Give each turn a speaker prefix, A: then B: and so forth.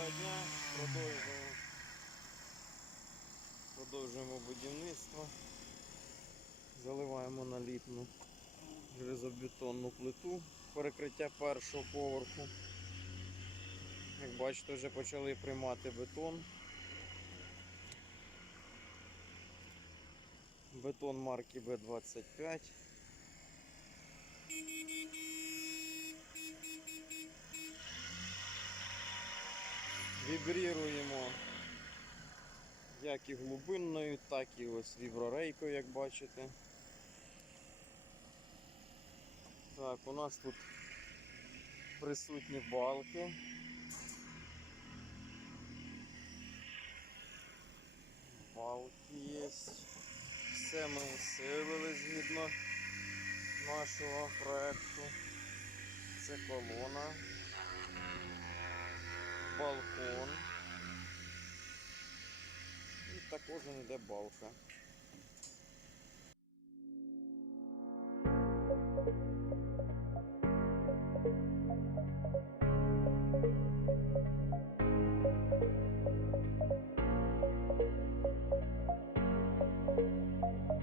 A: Доброго дня, продовжуємо. Продовжуємо будівництво. Заливаємо на літну железобетонну плиту перекриття першого поверху. Як бачите, вже почали приймати бетон. Бетон марки Б25. Вібріруємо як і глибинною, так і ось віброрейкою, як бачите. Так, у нас тут присутні балки. Балки є. Все ми усилили згідно нашого проекту. Це колона. балкон. І також йде балка. Thank you.